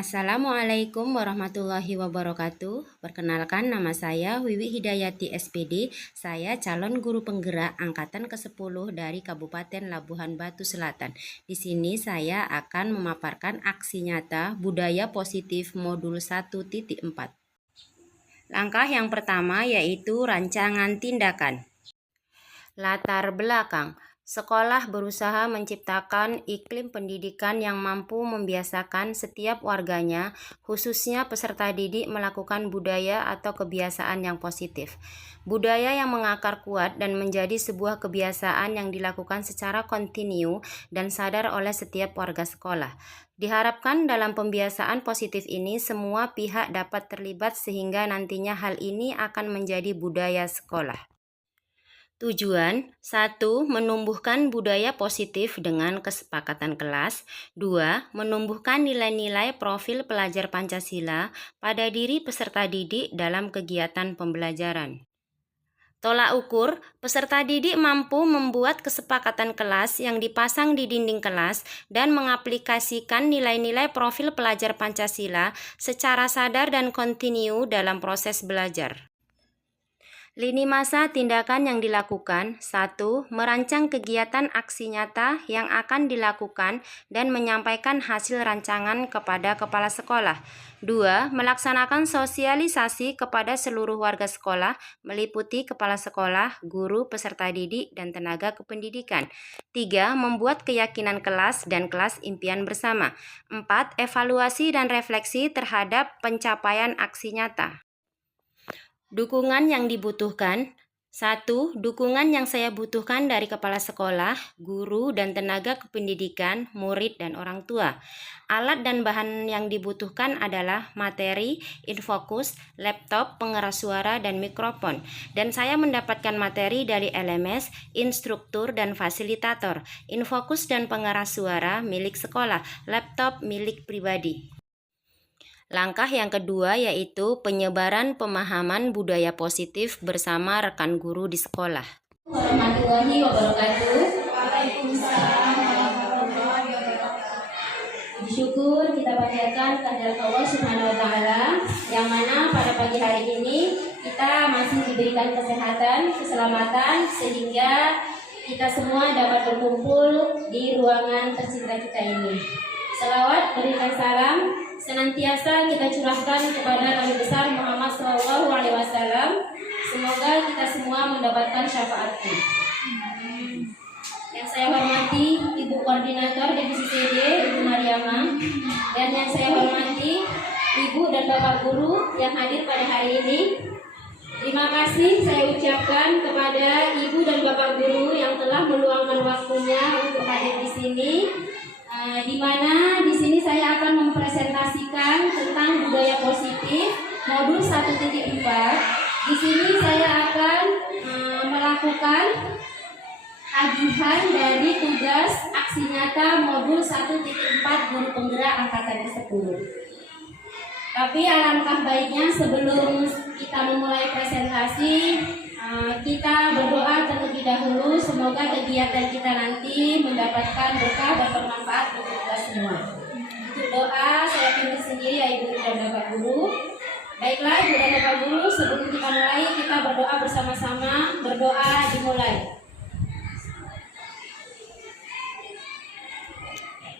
Assalamualaikum warahmatullahi wabarakatuh. Perkenalkan, nama saya Wiwi Hidayati SPD. Saya calon guru penggerak angkatan ke-10 dari Kabupaten Labuhan Batu Selatan. Di sini saya akan memaparkan aksi nyata budaya positif modul 1.4. Langkah yang pertama yaitu rancangan tindakan. Latar belakang. Sekolah berusaha menciptakan iklim pendidikan yang mampu membiasakan setiap warganya, khususnya peserta didik, melakukan budaya atau kebiasaan yang positif. Budaya yang mengakar kuat dan menjadi sebuah kebiasaan yang dilakukan secara kontinu dan sadar oleh setiap warga sekolah. Diharapkan dalam pembiasaan positif ini semua pihak dapat terlibat sehingga nantinya hal ini akan menjadi budaya sekolah. Tujuan 1. Menumbuhkan budaya positif dengan kesepakatan kelas. 2. Menumbuhkan nilai-nilai profil pelajar Pancasila pada diri peserta didik dalam kegiatan pembelajaran. Tolak ukur, peserta didik mampu membuat kesepakatan kelas yang dipasang di dinding kelas dan mengaplikasikan nilai-nilai profil pelajar Pancasila secara sadar dan kontinu dalam proses belajar. Lini masa tindakan yang dilakukan. 1. Merancang kegiatan aksi nyata yang akan dilakukan dan menyampaikan hasil rancangan kepada kepala sekolah. 2. Melaksanakan sosialisasi kepada seluruh warga sekolah, meliputi kepala sekolah, guru, peserta didik, dan tenaga kependidikan. 3. Membuat keyakinan kelas dan kelas impian bersama. 4. Evaluasi dan refleksi terhadap pencapaian aksi nyata. Dukungan yang dibutuhkan. 1. Dukungan yang saya butuhkan dari kepala sekolah, guru, dan tenaga kependidikan, murid, dan orang tua. Alat dan bahan yang dibutuhkan adalah materi, infokus, laptop, pengeras suara, dan mikrofon. Dan saya mendapatkan materi dari LMS, instruktur, dan fasilitator. Infokus dan pengeras suara milik sekolah, laptop milik pribadi. Langkah yang kedua yaitu penyebaran pemahaman budaya positif bersama rekan guru di sekolah. Warahmatullahi wabarakatuh. Waalaikumsalam warahmatullahi wabarakatuh. Syukur kita panjatkan kehadirat Allah Subhanahu wa taala yang mana pada pagi hari ini kita masih diberikan kesehatan, keselamatan sehingga kita semua dapat berkumpul di ruangan tercinta kita ini. Salawat berikan salam senantiasa kita curahkan kepada Nabi besar Muhammad SAW. Semoga kita semua mendapatkan syafaatnya. Yang saya hormati Ibu Koordinator Divisi CD, Ibu Mariama, dan yang saya hormati Ibu dan Bapak Guru yang hadir pada hari ini. Terima kasih saya ucapkan kepada Ibu dan Bapak Guru yang telah meluangkan waktunya untuk hadir di sini. Di mana di sini saya akan mempresentasikan tentang budaya positif modul 1.4. Di sini saya akan melakukan ajuhan dari tugas aksi nyata modul 1.4 guru penggerak angkatan ke-10. Tapi alangkah baiknya sebelum kita memulai presentasi, kita berdoa terlebih dahulu semoga kegiatan kita nanti mendapatkan berkah dan bermanfaat untuk kita semua. Untuk doa saya pilih sendiri ya Ibu dan Bapak Guru. Baiklah Ibu dan Bapak Guru, sebelum kita mulai kita berdoa bersama-sama. Berdoa dimulai.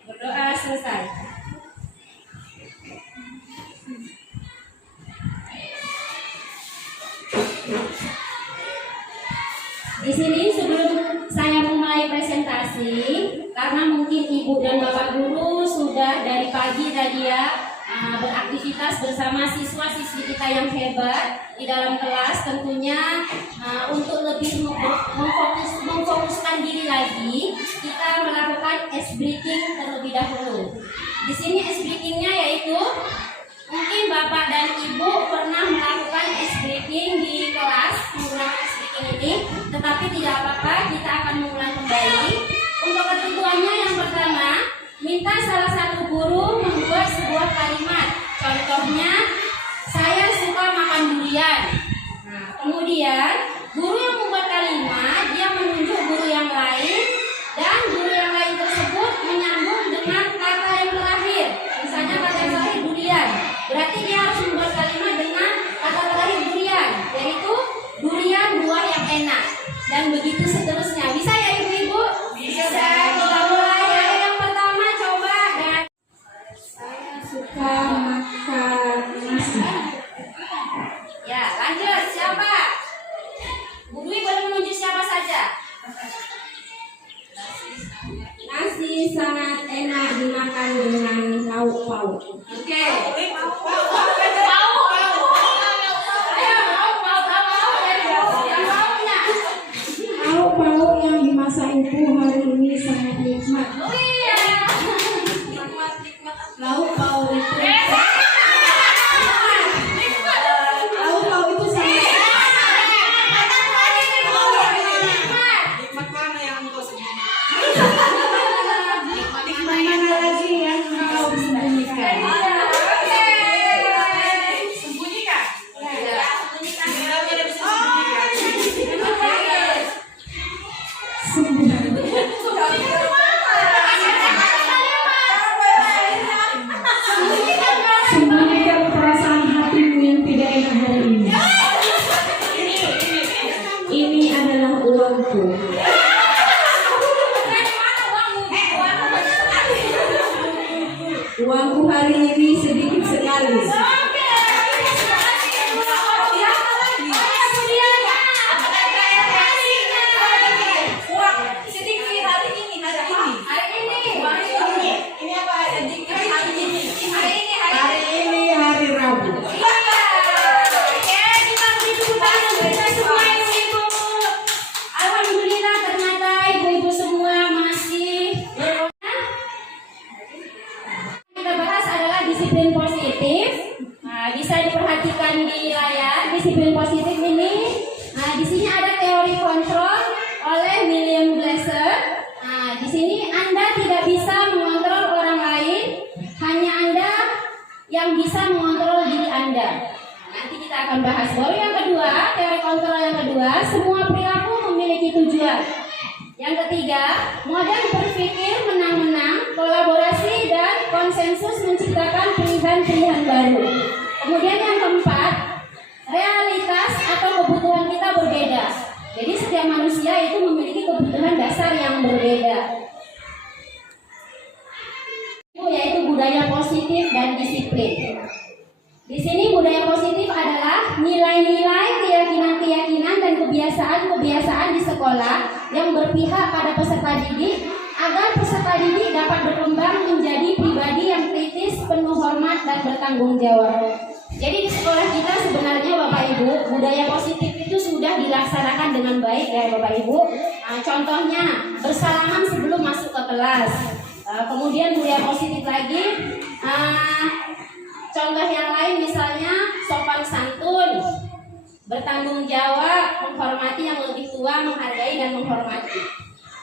Berdoa selesai. Di sini sebelum saya memulai presentasi, karena mungkin Ibu dan Bapak Guru sudah dari pagi tadi ya beraktivitas bersama siswa-siswi kita yang hebat di dalam kelas, tentunya untuk lebih memfokuskan diri lagi, kita melakukan ice breaking terlebih dahulu. Di sini ice breakingnya yaitu mungkin Bapak dan Ibu pernah melakukan ice breaking di kelas menggunakan ice breaking ini, tetapi tidak apa-apa, kita akan mengulang kembali. Untuk ketentuannya yang pertama, minta salah satu guru membuat sebuah kalimat. Contohnya, saya suka makan durian. Nah, kemudian guru yang membuat kalimat, dia menunjuk guru yang lain dan guru yang lain tersebut menyambung dengan kata yang terakhir. Misalnya kata yang terakhir pauk. Oke. Pauk yang di masa itu hari ini sangat nikmat. Lauk pauk itu. Lauk pauk itu sangat. Nikmat mana yang engkau sebut? Nikmat mana lagi yang kau sembunyikan? Sembunyikan. Sembunyikan perasaan hatimu yang tidak enak hari ini. Ini adalah uangku. Uangku hari ini sedikit sekali. Hari ini hari Rabu. Alhamdulillah, ternyata ibu-ibu semua masih kita bahas adalah disiplin positif. Nah, bisa diperhatikan di layar disiplin positif ini. Nah, di sini ada teori kontrol oleh William Glasser. Nah, di sini Anda tidak bisa mengontrol orang lain, hanya Anda yang bisa mengontrol diri Anda. Nanti kita akan bahas. Baru yang kedua, teori kontrol yang kedua, semua perilaku memiliki tujuan. Yang ketiga, model berpikir menang-menang, kolaborasi dan konsensus menciptakan pilihan-pilihan baru. Kemudian yang keempat, realitas atau kebutuhan kita berbeda. Jadi setiap manusia itu memiliki kebutuhan dasar yang berbeda. Yaitu budaya positif dan disiplin. Di sini budaya positif adalah nilai-nilai, keyakinan-keyakinan dan kebiasaan-kebiasaan di sekolah yang berpihak pada peserta didik agar peserta didik dapat berkembang menjadi pribadi yang kritis, penuh hormat dan bertanggung jawab. Jadi di sekolah kita sebenarnya Bapak Ibu, budaya positif itu sudah dilaksanakan dengan baik ya Bapak Ibu. Nah, contohnya bersalaman sebelum masuk ke kelas. Kemudian budaya positif lagi, contoh yang lain misalnya sopan santun, bertanggung jawab, menghormati yang lebih tua, menghargai dan menghormati.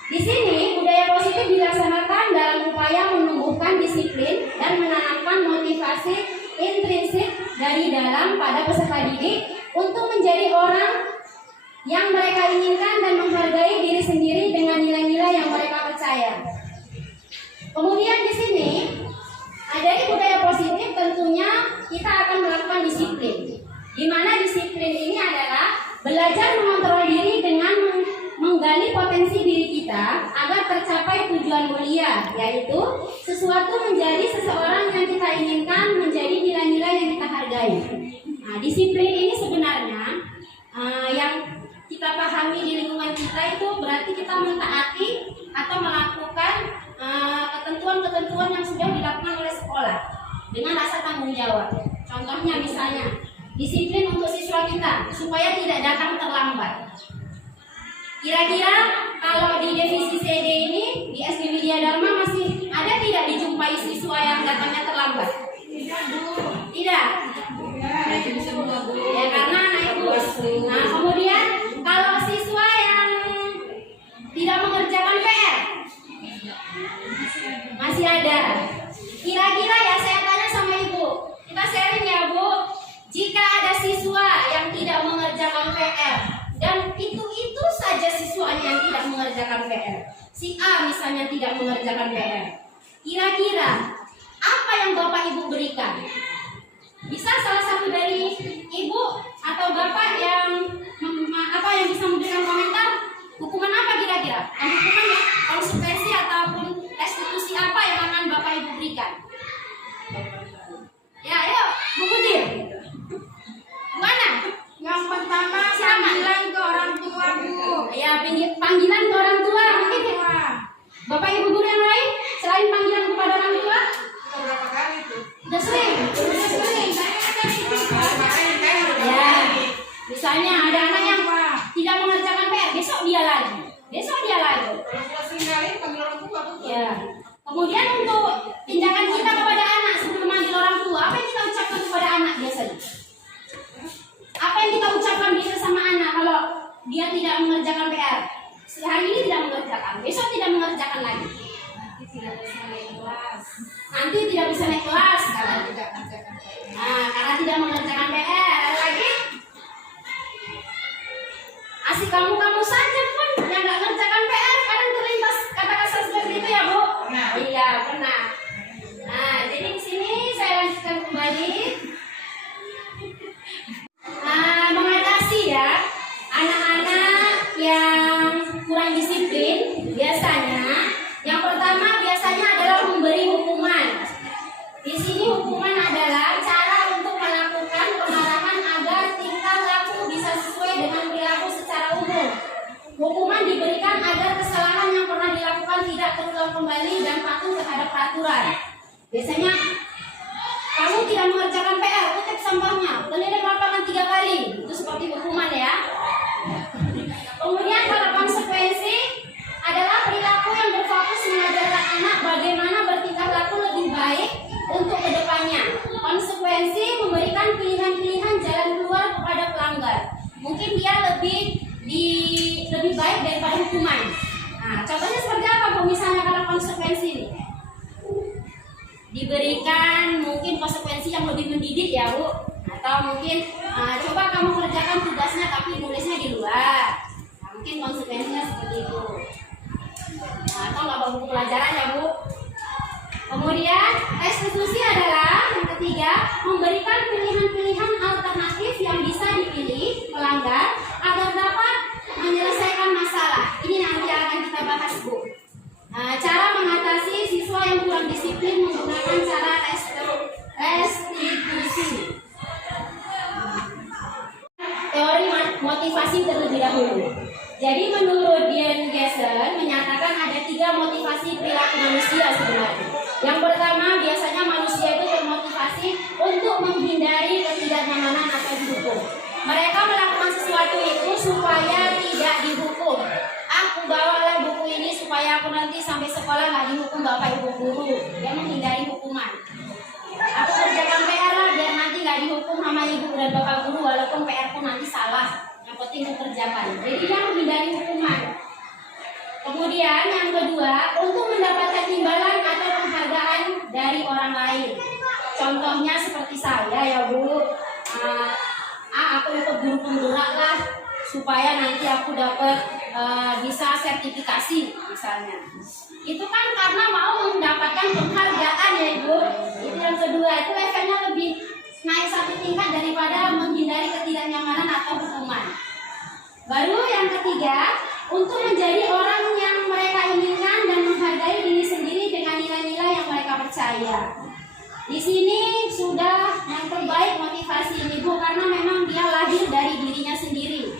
Di sini budaya positif dilaksanakan dalam upaya menumbuhkan disiplin dan menanamkan motivasi intrinsik dari dalam pada peserta didik untuk menjadi orang yang mereka inginkan dan menghargai diri sendiri dengan nilai-nilai yang mereka percaya. Kemudian di sini dari budaya positif tentunya kita akan melakukan disiplin. Di mana disiplin ini adalah belajar mengontrol diri dengan menggali potensi diri kita agar tercapai tujuan mulia, yaitu sesuatu menjadi seseorang yang kita inginkan, menjadi nilai-nilai yang kita hargai. Nah, disiplin ini sebenarnya yang kita pahami di lingkungan kita itu berarti kita mentaati atau melakukan ketentuan-ketentuan yang sudah dilakukan oleh sekolah dengan rasa tanggung jawab. Contohnya misalnya disiplin untuk siswa kita supaya tidak datang terlambat. Kira-kira kalau di divisi CD ini di SD Widya Dharma masih ada tidak dijumpai siswa yang datangnya terlambat? Tidak. Ya karena naik bus. Nah kemudian kalau siswa yang tidak mengerjakan PR masih ada. Kira-kira ya saya tanya sama ibu, kita sharing ya Bu. Jika ada siswa yang tidak mengerjakan PR dan itu saja siswanya yang tidak mengerjakan PR, si A misalnya tidak mengerjakan PR, kira-kira apa yang Bapak Ibu berikan? Bisa salah satu dari ibu atau bapak yang bisa memberikan komentar? Hukuman apa kira-kira? Hukuman konsekuensi ataupun restitusi apa yang akan Bapak Ibu berikan? Ya, ayo, Bu Putih. Mana? Yang pertama panggilan ke orang tua, Bu. Ya, panggilan ke orang tua. Mungkin Bapak Ibu guru yang lain selain panggilan kepada orang tua? Berapa kali tuh? sini hukuman adalah cara untuk melakukan pemarahan agar tingkah laku bisa sesuai dengan perilaku secara umum. Hukuman diberikan agar kesalahan yang pernah dilakukan tidak terulang kembali dan patuh terhadap peraturan. Biasanya kamu tidak mengerjakan PR, kutip sampahnya, keliling lapangan 3 kali. Itu seperti hukuman ya. Kemudian kalau konsekuensi adalah perilaku yang berfokus mengajarkan anak bagaimana bertingkah laku lebih baik untuk kedepannya. Konsekuensi memberikan pilihan-pilihan jalan keluar kepada pelanggar. Mungkin dia lebih baik daripada hukuman. Nah, contohnya seperti apa Bu? Misalnya kalau konsekuensi ini diberikan mungkin konsekuensi yang lebih mendidik ya Bu, atau mungkin coba kamu kerjakan tugasnya tapi nulisnya di luar. Nah, mungkin konsekuensinya seperti itu. Atau nggak bawa buku pelajaran ya Bu. Kemudian restitusi adalah yang ketiga, memberikan pilihan-pilihan alternatif yang bisa dipilih pelanggar agar dapat menyelesaikan masalah. Ini nanti akan kita bahas Bu. Cara mengatasi siswa yang kurang disiplin menggunakan cara restitusi. Teori motivasi terlebih dahulu. Jadi menurut Dean Gessen menyatakan ada 3 motivasi perilaku manusia sebenarnya. Yang pertama, biasanya manusia itu termotivasi untuk menghindari ketidaknyamanan atau dihukum. Mereka melakukan sesuatu itu supaya tidak dihukum. Aku bawalah buku ini supaya aku nanti sampai sekolah nggak dihukum bapak ibu guru. Dia menghindari hukuman. Aku kerjakan PR lah biar nanti nggak dihukum sama ibu dan bapak guru walaupun PR pun nanti salah. Yang penting dikerjakan. Jadi dia menghindari hukuman. Kemudian yang kedua, untuk mendapatkan imbalan atau penghargaan dari orang lain. Contohnya seperti saya ya Bu. Aku ikut guru penggerak lah supaya nanti aku dapat bisa sertifikasi misalnya. Itu kan karena mau mendapatkan penghargaan ya Ibu. Itu yang kedua, itu efeknya lebih naik 1 tingkat daripada menghindari ketidaknyamanan atau hukuman. Baru yang ketiga, untuk menjadi orang yang mereka inginkan dan menghargai diri sendiri dengan nilai-nilai yang mereka percaya. Di sini sudah yang terbaik motivasi ini Bu, karena memang dia lahir dari dirinya sendiri.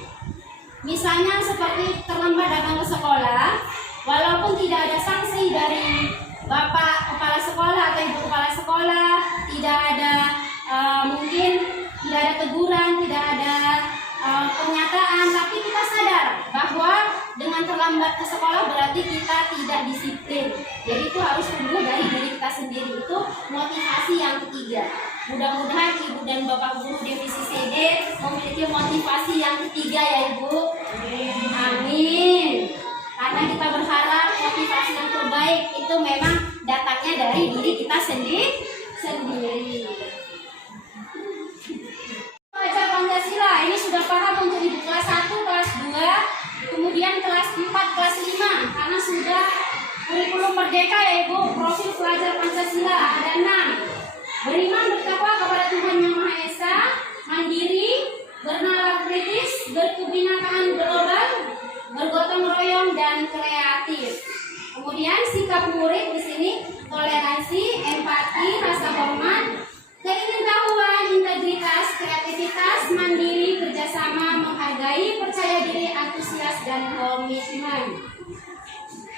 Misalnya seperti terlambat datang ke sekolah, walaupun tidak ada sanksi dari bapak kepala sekolah atau ibu kepala sekolah, tidak ada mungkin tidak ada teguran, tidak ada pernyataan, tapi kita sadar bahwa dengan terlambat ke sekolah berarti kita tidak disiplin. Jadi itu harus tumbuh dari diri kita sendiri. Itu motivasi yang ketiga. Mudah-mudahan ibu dan bapak guru divisi CD memiliki motivasi yang ketiga ya Ibu. Amin. Karena kita berharap motivasi yang terbaik itu memang datangnya dari diri kita sendiri. Belajar Pancasila ini sudah paham untuk ibu kelas 1, kelas 2, kemudian kelas 4, kelas 5 karena sudah kurikulum merdeka ya Ibu. Profil pelajar Pancasila ada 6. Beriman bertakwa kepada Tuhan Yang Maha Esa, mandiri, bernalar kritis, berkebinekaan global, bergotong royong dan kreatif. Kemudian sikap murid di sini toleransi, empati, rasa hormat, keingintahuan, integritas, kreativitas, mandiri, kerjasama, menghargai, percaya diri, antusias dan komitmen.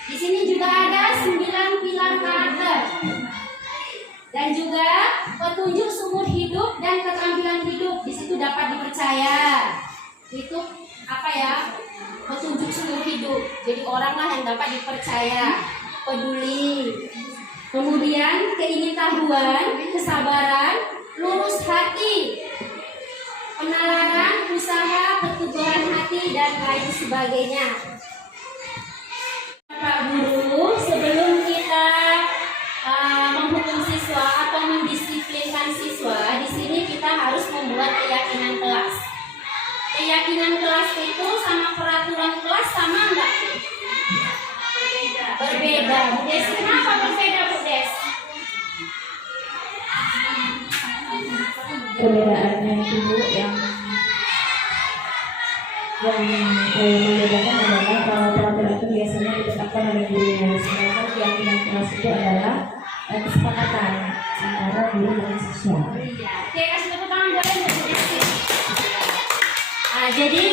Di sini juga ada 9 pilar karakter. Dan juga petunjuk sumber hidup dan keterampilan hidup di situ dapat dipercaya. Itu apa ya? Petunjuk sumber hidup. Jadi oranglah yang dapat dipercaya, peduli. Kemudian keingintahuan, kesabaran, lurus hati, penalaran, usaha, keteguhan hati dan lain sebagainya. Pak Guru, sebelum kita menghukum siswa atau mendisiplinkan siswa, di sini kita harus membuat keyakinan kelas. Keyakinan kelas itu sama peraturan kelas sama enggak? Berbeda. Bu Des, kenapa berbeda Bu Des? Perbedaannya itu Bu, yang membedakan adalah kalau peraturan itu biasanya ditetapkan oleh gurunya, sedangkan keyakinan kelas itu adalah kesepakatan antara guru dan siswa. Iya. Oke, kasih tepuk tangan boleh untuk Bu Desi. Jadi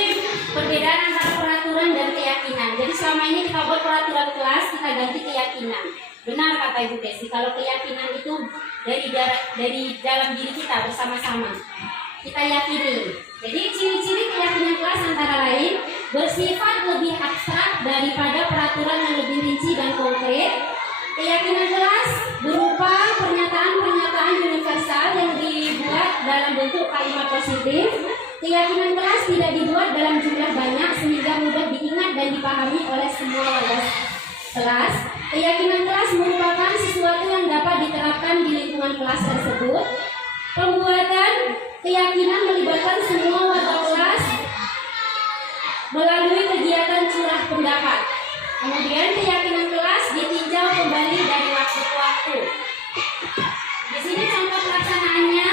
perbedaan antara peraturan dan keyakinan. Jadi selama ini kita buat peraturan kelas, kita ganti keyakinan. Benar kata Ibu Desi, kalau keyakinan itu dari dalam diri kita bersama-sama. Kita yakini. Jadi ciri-ciri keyakinan kelas antara lain bersifat lebih abstrak daripada peraturan yang lebih rinci dan konkret. Keyakinan kelas berupa pernyataan-pernyataan universal yang dibuat dalam bentuk kalimat positif. Keyakinan kelas tidak dibuat dalam jumlah banyak sehingga mudah diingat dan dipahami oleh semua warga kelas. Keyakinan kelas merupakan sesuatu yang dapat diterapkan di lingkungan kelas tersebut. Pembuatan keyakinan melibatkan semua warga kelas melalui kegiatan curah pendapat. Kemudian keyakinan kelas ditinjau kembali dari waktu ke waktu. Di sini contoh pelaksanaannya.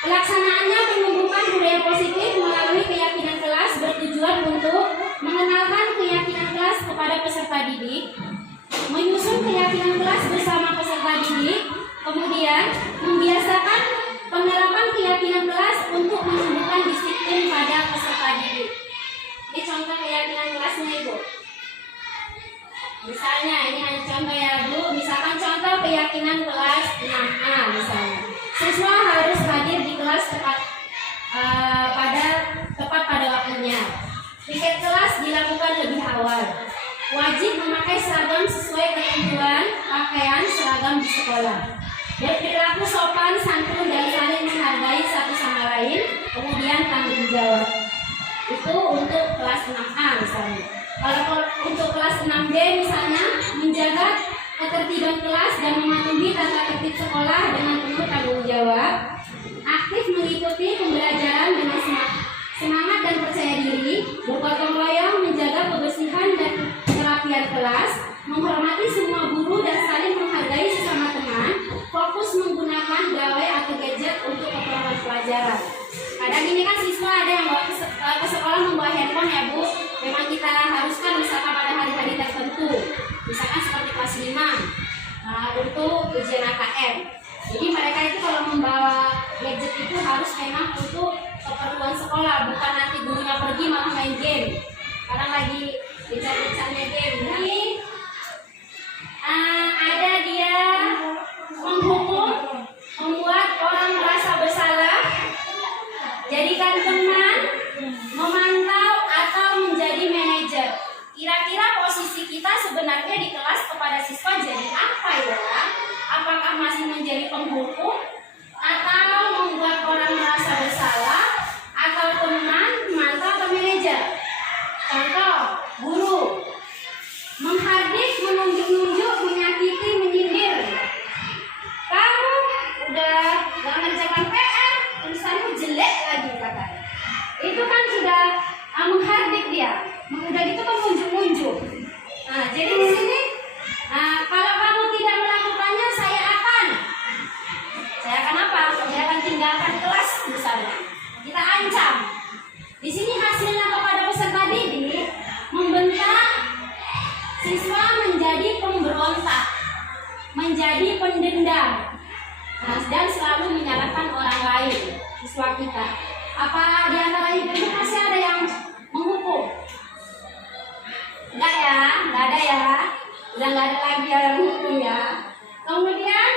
Pelaksanaannya menumbuhkan budaya positif melalui keyakinan kelas bertujuan untuk mengenalkan keyakinan kelas kepada peserta didik, menyusun keyakinan kelas bersama peserta didik, kemudian membiasakan penerapan keyakinan kelas untuk menumbuhkan disiplin pada peserta didik. Ini contoh keyakinan kelasnya Ibu. Misalnya ini hanya contoh ya Bu. Misalkan contoh keyakinan kelas 6A misalnya. Siswa harus hadir di kelas tepat pada waktunya. Piket kelas dilakukan lebih awal. Wajib memakai seragam sesuai ketentuan pakaian seragam di sekolah. Berperilaku sopan, santun dan saling menghargai satu sama lain. Kemudian tanggung jawab. Itu untuk kelas 6A misalnya. Kalau untuk kelas 6B misalnya, menjaga ketertiban kelas dan mematuhi tata tertib sekolah dengan penuh tanggung jawab, aktif mengikuti pembelajaran dengan semangat dan percaya diri, bergotong royong menjaga kebersihan dan kerapian kelas, menghormati semua guru dan saling menghargai sesama teman, fokus menggunakan gawai atau gadget untuk keperluan pelajaran. Kadang ini kan siswa ada yang bawa ke sekolah membawa handphone ya Bu. Memang kita haruskan misalkan pada hari-hari tertentu, misalkan seperti kelas 5 untuk ujian AKM. Jadi mereka itu kalau membawa gadget itu harus memang untuk keperluan sekolah, bukan nanti gurunya pergi malah main game. Karena lagi bicara-bicaranya game. Ini ada dia menghukum, membuat orang merasa bersalah, jadikan teman, memantau atau menjadi manajer. Kira-kira posisi kita sebenarnya di kelas kepada siswa jadi apa ya? Apakah masih menjadi penghukum atau membuat orang merasa bersalah atau teman, memantau atau manajer? Contoh, guru menghardik, menunjuk-nunjuk, menyakiti, menyindir. Kamu udah gak ngerjakan PR, tulisanmu jelek lagi katanya. Itu kan sudah menghardik dia. Udah gitu kan munjuk-munjuk. Jadi di sini kalau kamu tidak melakukannya, saya akan apa? Saya akan tinggalkan kelas misalnya. Kita ancam. Di sini hasilnya kepada peserta didik membentak siswa menjadi pemberontak, menjadi pendendam, dan selalu menyalahkan orang lain siswa kita. Apa di antara itu masih ada yang menghukum? Enggak ya, enggak ada ya. Udah enggak ada lagi yang menghukum ya. Kemudian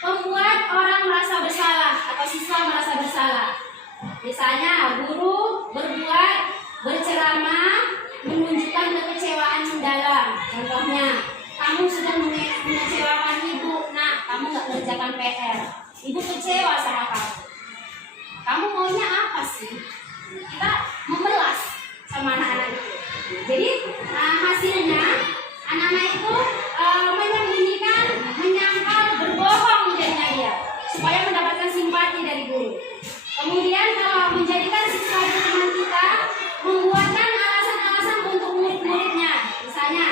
membuat orang merasa bersalah atau siswa merasa bersalah. Misalnya guru berceramah menunjukkan kekecewaan mendalam. Contohnya, kamu sudah mengecewakan ibu, nak, kamu nggak kerjakan PR. Ibu kecewa sama kamu. Kamu maunya apa sih? Kita memelas sama anak-anak itu. Jadi hasilnya anak-anak itu menyembunyikan, menyangkal, berbohong jadinya dia supaya mendapatkan simpati dari guru. Kemudian kalau menjadikan siswa itu teman kita, membuatkan alasan-alasan untuk murid-muridnya. Misalnya,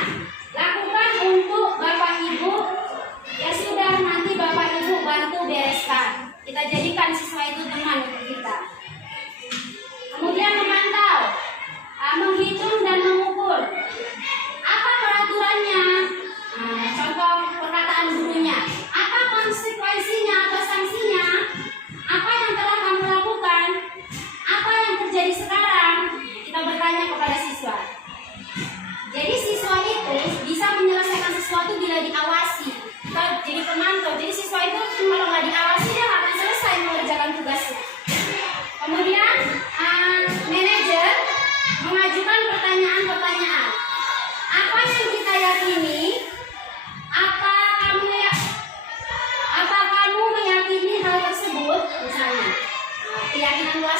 lakukan untuk bapak ibu, ya sudah nanti bapak ibu bantu bereskan. Kita jadikan siswa itu teman untuk kita. Kemudian memantau, menghitung dan mengukur. Apa peraturannya? Contoh perkataan gurunya. Apa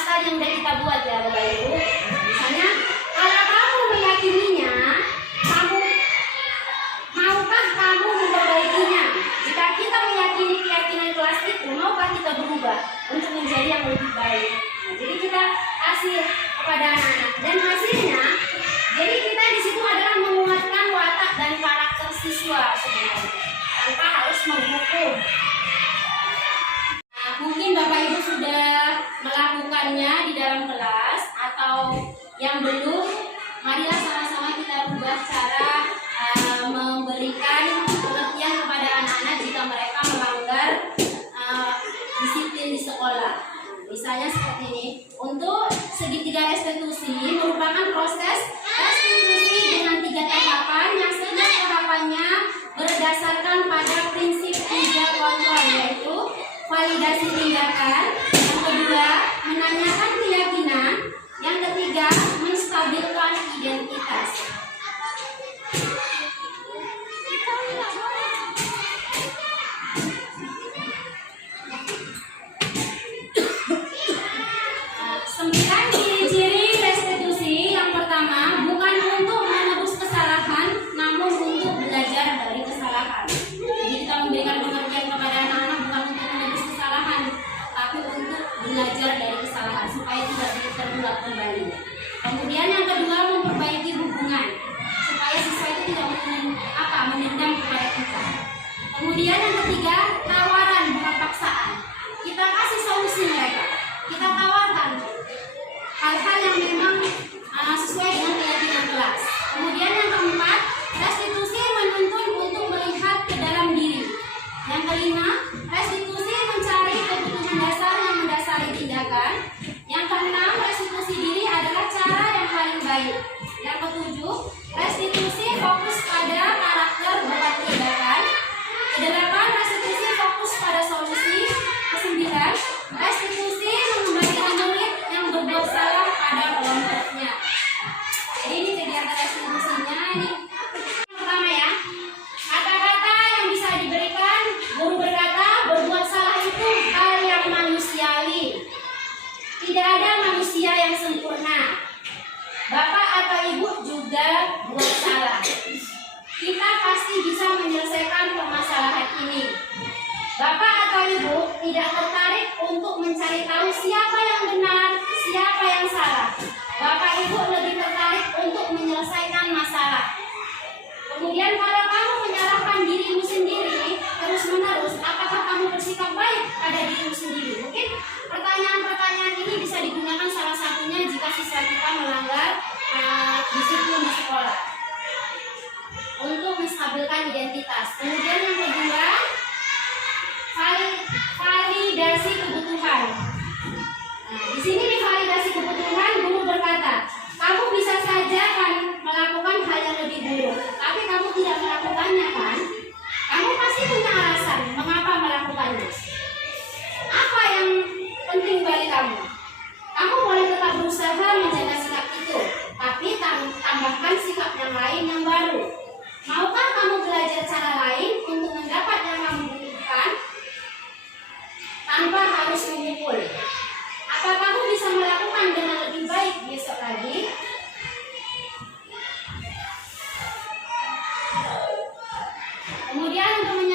kelas yang udah kita buat ya Bapak Ibu. Misalnya kalau kamu meyakininya, maukah kamu memperbaikinya? Jika kita meyakini keyakinan kelas itu, maukah kita berubah untuk menjadi yang lebih baik? Nah, jadi kita kasih kepada anak-anak dan hasilnya, jadi kita di situ adalah menguatkan watak dan karakter siswa sebenarnya tanpa harus menghukum. Nah, mungkin Bapak Ibu sudah melakukannya di dalam kelas atau yang belum, marilah sama-sama kita ubah cara memberikan pengertian kepada anak-anak jika mereka melanggar disiplin di sekolah. Misalnya seperti ini, untuk segitiga restitusi merupakan proses restitusi dengan 3 tahapan yang setiap tahapannya berdasarkan pada prinsip 3 kontrol, yaitu validasi tindakan, yang kedua menanyakan keyakinan, yang ketiga menstabilkan identitas. Sembilan ciri-ciri restitusi. Yang pertama, bukan untuk menebus kesalahan, namun untuk belajar dari kesalahan. Jadi kita memberikan pengertian kepada anak-anak bukan untuk menebus kesalahan, tapi untuk belajar dari kesalahan supaya tidak terulang kembali. Kemudian yang kedua, memperbaiki hubungan supaya siswa itu tidak menendam kepada kita. Kemudian yang ketiga, tawaran bukan paksaan. Kita kasih solusi mereka. Kita tawarkan hal-hal yang memang sesuai dengan keyakinan kelas. Kemudian yang keempat, restitusi menuntun untuk melihat ke dalam diri. Yang kelima, restitusi mencari kebutuhan dasar yang mendasari tindakan. Yang keenam, restitusi diri adalah cara yang paling baik. Yang ketujuh, restitusi fokus pada karakter bukan tindakan. Kedelapan, restitusi fokus pada solusi. Kesembilan, restitusi mengembalikan murid yang berbuat salah pada kelompoknya. Jadi ini kegiatan restitusinya ini. Yang pertama ya, kata-kata yang bisa diberikan. Guru berkata, berbuat salah itu hal yang manusiawi. Tidak ada manusia yang sempurna. Bapak atau ibu juga buat salah. Kita pasti bisa menyelesaikan permasalahan ini. Bapak atau ibu tidak tertarik untuk mencari tahu siapa yang benar, siapa yang salah. Bapak ibu lebih tertarik untuk menyelesaikan masalah. Kemudian kalau kamu menyalahkan dirimu sendiri terus-menerus, apakah kamu bersikap baik pada dirimu sendiri? Mungkin pertanyaan-pertanyaan ini bisa digunakan salah satunya jika siswa kita melanggar disiplin di sekolah untuk menstabilkan identitas. Kemudian yang kedua, validasi kebutuhan. Nah, di sini di validasi kebutuhan, guru berkata, kamu bisa saja kan melakukan hal yang lebih buruk, tapi kamu tidak melakukannya kan? Kamu pasti punya alasan mengapa melakukannya. Apa yang penting bagi kamu? Kamu boleh tetap berusaha menjaga sikap itu, tapi tambahkan sikap yang lain yang baru. Maukah kamu belajar cara lain untuk mendapat yang kamu butuhkan tanpa harus memukul? Apa kamu bisa melakukan dengan lebih baik besok lagi? Kemudian untuk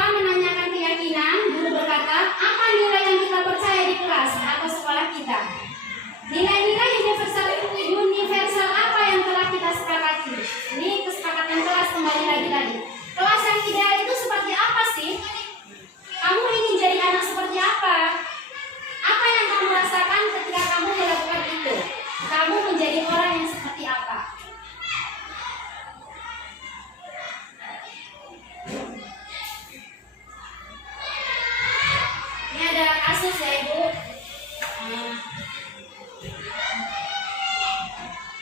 menanyakan keyakinan, guru berkata, apa nilai yang kita percaya di kelas atau sekolah kita? Nilai-nilai universal apa yang telah kita sepakati? Ini kesepakatan kelas kembali lagi. Kelas yang ideal itu seperti apa sih? Kamu ingin jadi anak seperti apa? Apa yang kamu rasakan ketika kamu melakukan itu? Kamu menjadi orang yang seperti apa? Ini ada kasus ya Ibu.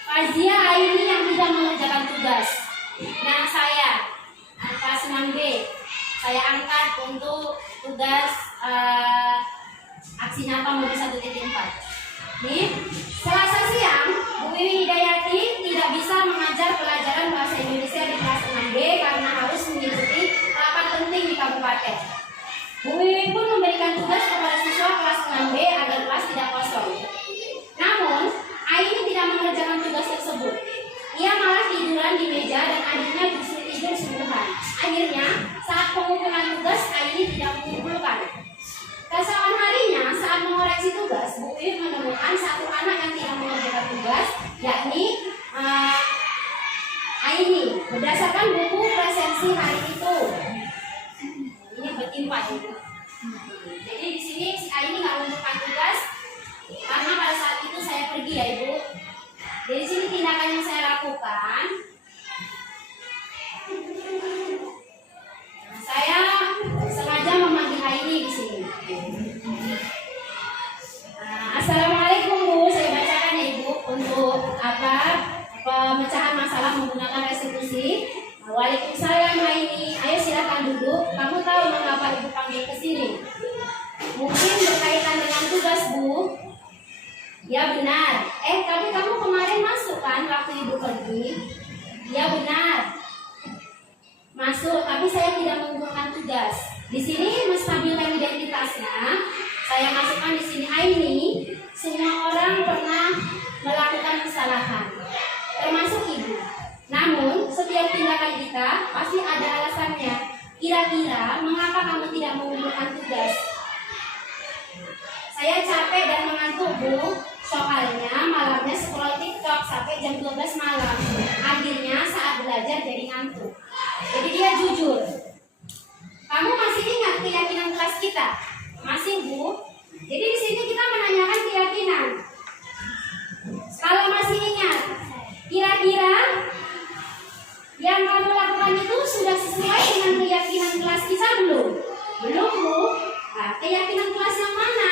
Fazia Aini yang tidak mengerjakan tugas. Nah saya, kelas 6B, saya angkat untuk tugas aksi nyata modul 1.4. Nih, Selasa siang, Bu Wiwi Hidayati tidak bisa mengajar pelajaran bahasa Indonesia di kelas 6B karena harus mengikuti rapat penting di kabupaten. Bu Wiwi pun memberikan tugas kepada siswa kelas 6B agar kelas tidak kosong. tugas, Bu Wiwi menemukan satu anak yang tidak mengerjakan tugas, yakni Aini. Berdasarkan buku presensi hari itu, ini bertimpa Ibu. Jadi di sini si Aini nggak mengerjakan tugas karena pada saat itu saya pergi ya Ibu. Dari sini tindakan yang saya lakukan, saya sengaja memanggil Aini di sini. Assalamualaikum Bu, saya bacakan ya Ibu untuk pemecahan masalah menggunakan restitusi. Waalaikumsalam Aini, ayo silakan duduk. Kamu tahu mengapa Ibu panggil ke sini? Mungkin berkaitan dengan tugas Bu. Ya benar. Tapi kamu kemarin masuk kan waktu Ibu pergi? Ya benar. Masuk, tapi saya tidak mengumpulkan tugas. Di sini menstabilkan identitasnya. Saya masukkan di sini Aini. Semua orang pernah melakukan kesalahan, termasuk Ibu. Namun setiap tindakan kita pasti ada alasannya. Kira-kira mengapa kamu tidak mengumpulkan tugas? Saya capek dan mengantuk Bu. Soalnya malamnya scroll TikTok sampai jam 12 malam. Akhirnya saat belajar jadi ngantuk. Jadi dia jujur. Kamu masih ingat keyakinan kelas kita? Masih Bu? Jadi di sini kita menanyakan keyakinan. Kalau masih ingat, kira-kira yang kamu lakukan itu sudah sesuai dengan keyakinan kelas kita belum? Belum Bu? Nah, keyakinan kelas yang mana?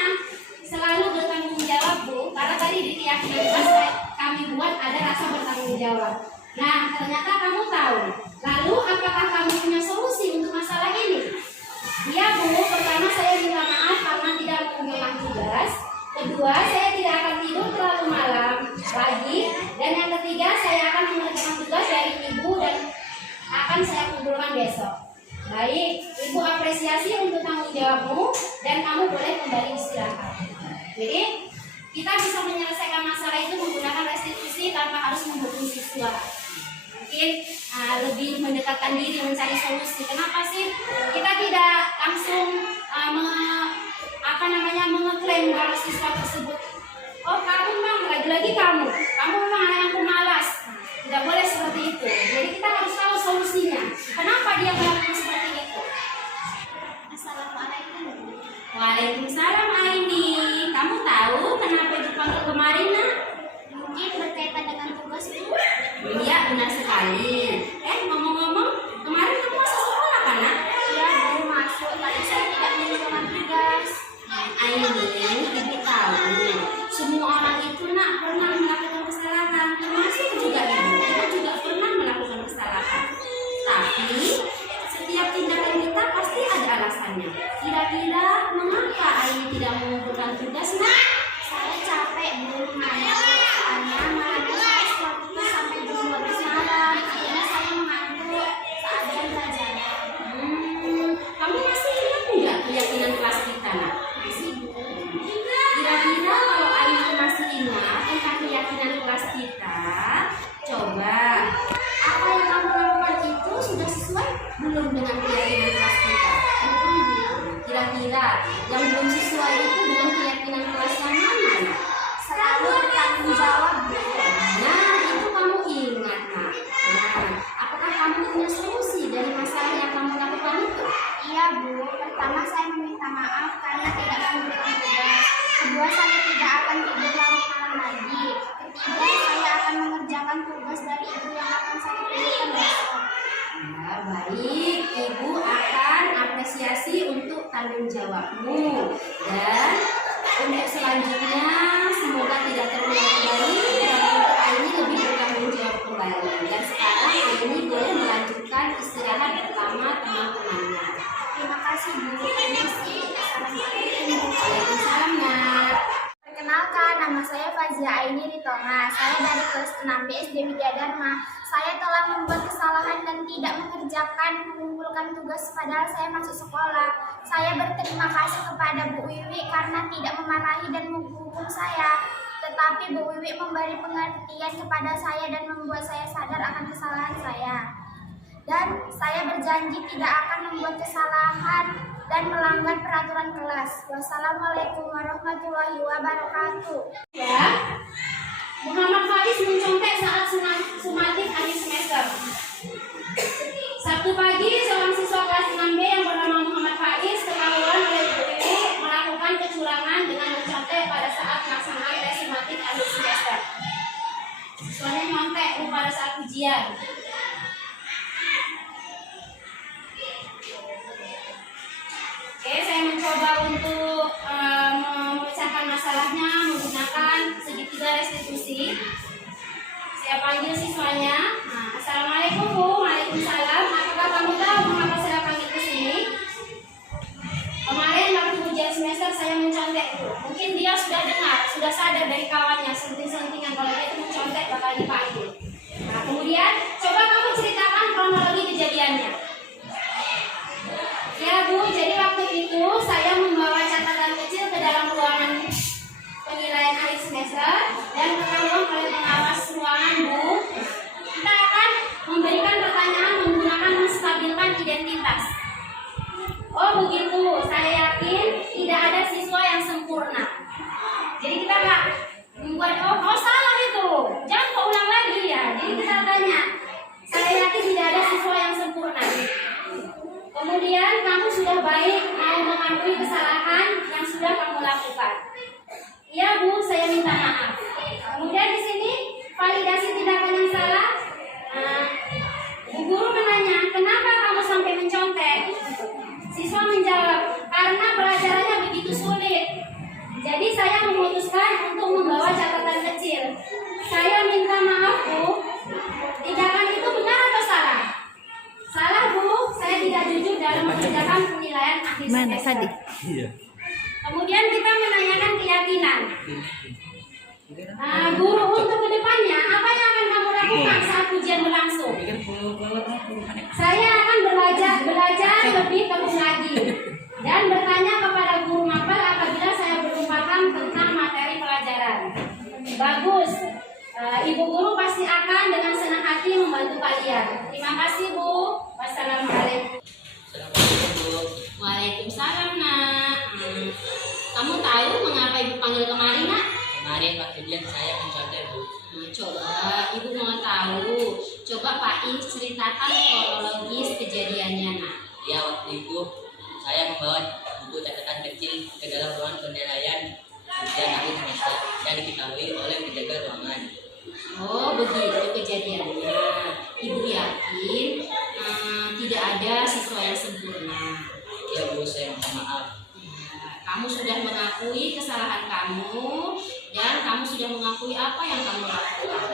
Selalu bertanggung jawab Bu, karena tadi di keyakinan kelas kami buat ada rasa bertanggung jawab. Nah, ternyata kamu tahu. Lalu apakah kamu punya solusi untuk masalah ini? Iya Bu, pertama saya minta maaf karena tidak mengumpulkan tugas. Kedua, saya tidak akan tidur terlalu malam lagi. Dan yang ketiga, saya akan mengerjakan tugas dari Ibu dan akan saya kumpulkan besok. Baik, Ibu apresiasi untuk tanggung jawabmu dan kamu boleh kembali istirahat. Jadi, kita bisa menyelesaikan masalah itu menggunakan restitusi tanpa harus menghukum siswa. Mungkin lebih mendekatkan diri mencari solusi. Kenapa sih kita tidak langsung mengeklaim bahwa siswa tersebut, oh kamu memang lagi-lagi kamu memang anak yang pemalas. Tidak boleh seperti itu. Jadi kita harus tahu solusinya. Kenapa dia melakukan seperti itu? Assalamualaikum. Waalaikumsalam Aini. Kamu tahu kenapa dipanggil kemarin nak? Mungkin berkaitan dengan tugas Bu. Iya benar sekali. Ngomong-ngomong, kemarin kamu masuk sekolah kan nak? Iya baru masuk, tapi saya tidak mengumpulkan tugas. Aini, Ibu tahu semua orang itu nak pernah melakukan kesalahan, termasuk juga Ibu. Ibu juga pernah melakukan kesalahan. Tapi setiap tindakan kita pasti ada alasannya. Kira-kira mengapa Aini tidak mengumpulkan tugas nak? Saya capek belum ngantuk. Soalnya malamnya saya scroll itu sampai jam 12 malam. Akhirnya saya mengantuk saat jam belajar. Kamu masih ingat enggak keyakinan kelas kita nak? Masih Bu. Kira-kira kalau Aini masih ingat tentang keyakinan kelas kita, coba apa yang kamu lakukan itu sudah sesuai belum dengan keyakinan kelas kita? Kira-kira yang belum sesuai itu dengan keyakinan kelas yang mana? Selalu bertanggung jawab. Nah, itu kamu ingat nak. Nah, apakah kamu punya solusi dari masalah yang kamu lakukan itu? Iya Bu, pertama saya meminta maaf karena tidak mengumpulkan tugas. Kedua, saya tidak akan tidur larut malam lagi. Ketiga, saya akan mengerjakan tugas dari Ibu yang akan saya kumpulkan besok. Ya, baik. Ibu akan apresiasi untuk tanggung jawabmu. Dan untuk selanjutnya, semoga tidak terulang kembali dan untuk Aini lebih bertanggung jawab kembali. Dan sekarang Aini boleh melanjutkan istirahat bersama teman-temannya. Terima kasih Bu. Assalamualaikum. Waalaikumsalam nak. Perkenalkan, nama saya Fazia Aini Ritonga. Saya dari kelas 6 SD Widya Dharma. Saya telah membuat kesalahan dan tidak mengumpulkan tugas padahal saya masuk sekolah. Saya berterima kasih kepada Bu Wiwi karena tidak memarahi dan menghukum saya. Tetapi Bu Wiwi memberi pengertian kepada saya dan membuat saya sadar akan kesalahan saya. Dan saya berjanji tidak akan membuat kesalahan dan melanggar peraturan kelas. Wassalamualaikum warahmatullahi wabarakatuh. Ya. Muhammad Faiz mencontek saat sumatif akhir semester. Sabtu pagi, seorang siswa kelas 6B yang bernama Muhammad Faiz ketahuan oleh BPW melakukan kecurangan dengan mencontek pada saat pelaksanaan tes sumatif akhir semester. Siswanya nyontek pada saat ujian. Oke, saya mencoba untuk memecahkan masalahnya menggunakan segitiga restitusi. Saya panggil siswanya. Nah, Assalamualaikum Bu. Waalaikumsalam. Apakah kamu tahu mengapa saya panggil ke sini? Kemarin waktu ujian semester saya mencontek Bu. Mungkin dia sudah dengar, sudah sadar dari kawannya senting-sentingan kalau dia itu mencontek bakal dipanggil. Nah, kemudian coba kamu ceritakan kronologi kejadiannya. Ya Bu, jadi waktu itu saya membawa catatan kecil ke dalam ruangan penilaian akhir semester dan ketahuan oleh pengawas ruangan Bu, kita akan memberikan pertanyaan menggunakan menstabilkan identitas. Oh begitu, saya yakin tidak ada siswa yang sempurna. Jadi kita nggak membuat oh salah itu, jangan kau ulang lagi ya. Jadi kita tanya, saya yakin tidak ada siswa yang sempurna. Kemudian kamu sudah baik mau mengakui kesalahan yang sudah kamu lakukan. Iya Bu, saya minta maaf. Kemudian di sini validasi tindakan yang salah. Bu guru menanya, kenapa kamu sampai mencontek? Siswa menjawab, karena pelajarannya begitu sulit. Jadi saya memutuskan untuk membawa catatan kecil. Saya minta maaf Bu, tindakan itu benar atau salah? Salah Bu, saya tidak jujur dalam mengerjakan penilaian akhir semester. Kemudian kita menanyakan keyakinan. Guru untuk kedepannya, apa yang akan kamu lakukan saat ujian berlangsung? Saya akan belajar lebih tekun lagi dan bertanya kepada guru mapel apabila saya belum paham tentang materi pelajaran. Bagus. Ibu guru pasti akan dengan senang hati membantu kalian. Terima kasih Bu. Wassalamualaikum. Waalaikumsalam Nak. Kamu tahu mengapa Ibu panggil kemari Nak? Kemarin waktu ujian saya mencontek Bu. Coba Ibu mau tahu. Coba Pak Is ceritakan kronologis kejadiannya Nak. Ya waktu itu saya membawa buku catatan kecil ke dalam ruangan penilaian ujian akhir semester dan diketahui oleh penjaga ruangan. Oh begitu kejadiannya. Ibu yakin tidak ada siswa yang sempurna. Ya Bu, saya minta maaf. Kamu sudah mengakui kesalahan kamu dan kamu sudah mengakui apa yang kamu lakukan.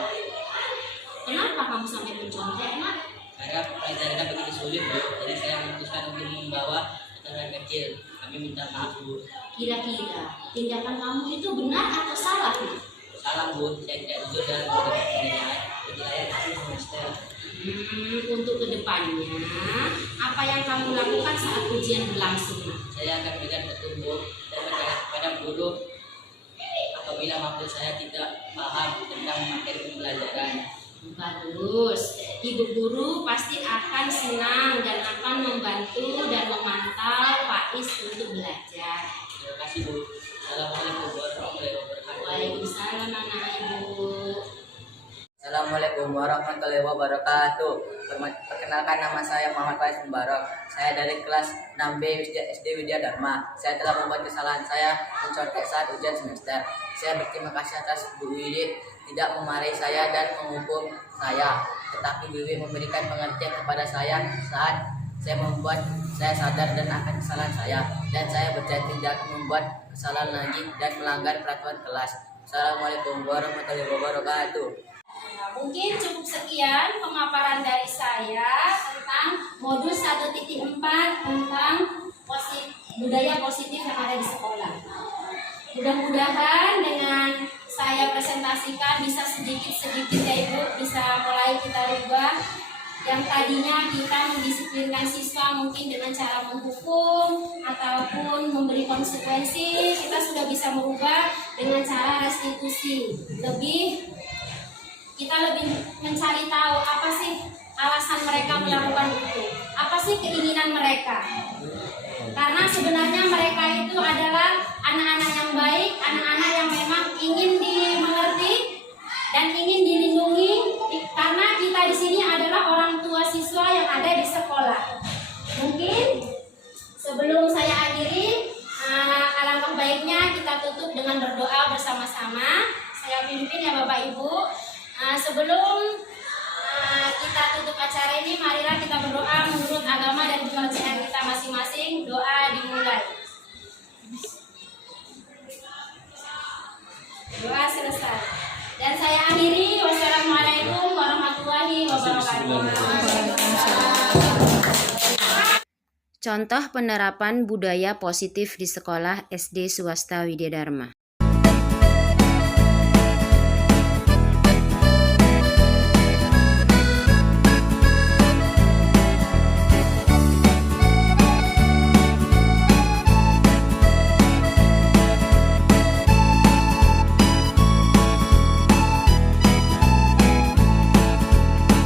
Kenapa kamu sampai mencontek Nak? Karena pelajarannya begitu sulit Bu, jadi saya memutuskan untuk membawa catatan kecil. Kami minta maaf Bu. Kira-kira tindakan kamu itu benar atau salah Nak? Salah Bu, saya tidak jujur dalam penilaian akhir semester. Untuk kedepannya, apa yang kamu lakukan saat ujian berlangsung Nak? Saya akan berikan petunjuk dan bertanya kepada guru apabila maksud saya tidak paham tentang materi pembelajaran. Bagus, Ibu guru pasti akan senang dan akan membantu dan memantau Pak Is untuk belajar. Terima kasih Bu. Assalamualaikum warahmatullahi wabarakatuh. Waalaikumsalam anak Ibu. Assalamualaikum warahmatullahi wabarakatuh. Perkenalkan, nama saya Muhammad Faiz Mubarak. Saya dari kelas 6B SD Widya Dharma. Saya telah membuat kesalahan saya mencontek saat ujian semester. Saya berterima kasih atas Bu Wiwi tidak memarahi saya dan menghukum saya, tetapi Bu Wiwi memberikan pengertian kepada saya saat saya sadar dan akan kesalahan saya, dan saya berjanji tidak akan membuat kesalahan lagi dan melanggar peraturan kelas. Assalamualaikum warahmatullahi wabarakatuh. Mungkin cukup sekian pemaparan dari saya tentang modul 1.4 tentang budaya positif yang ada di sekolah. Mudah-mudahan dengan saya presentasikan bisa sedikit-sedikit ya Ibu, bisa mulai kita rubah. Yang tadinya kita mendisiplinkan siswa mungkin dengan cara menghukum ataupun memberi konsekuensi, kita sudah bisa merubah dengan cara restitusi. Kita lebih mencari tahu apa sih alasan mereka melakukan itu. Apa sih keinginan mereka? Karena sebenarnya mereka itu adalah anak-anak yang baik, anak-anak yang memang ingin dimengerti dan ingin dilindungi, karena kita di sini adalah orang tua siswa yang ada di sekolah. Mungkin sebelum saya akhiri, alangkah baiknya kita tutup dengan berdoa bersama-sama. Saya pimpin ya Bapak Ibu. Sebelum kita tutup acara ini, marilah kita berdoa menurut agama dan kepercayaan kita masing-masing. Doa dimulai. Doa selesai. Dan saya akhiri. Wassalamualaikum warahmatullahi wabarakatuh. Contoh penerapan budaya positif di sekolah SD swasta Widya Dharma.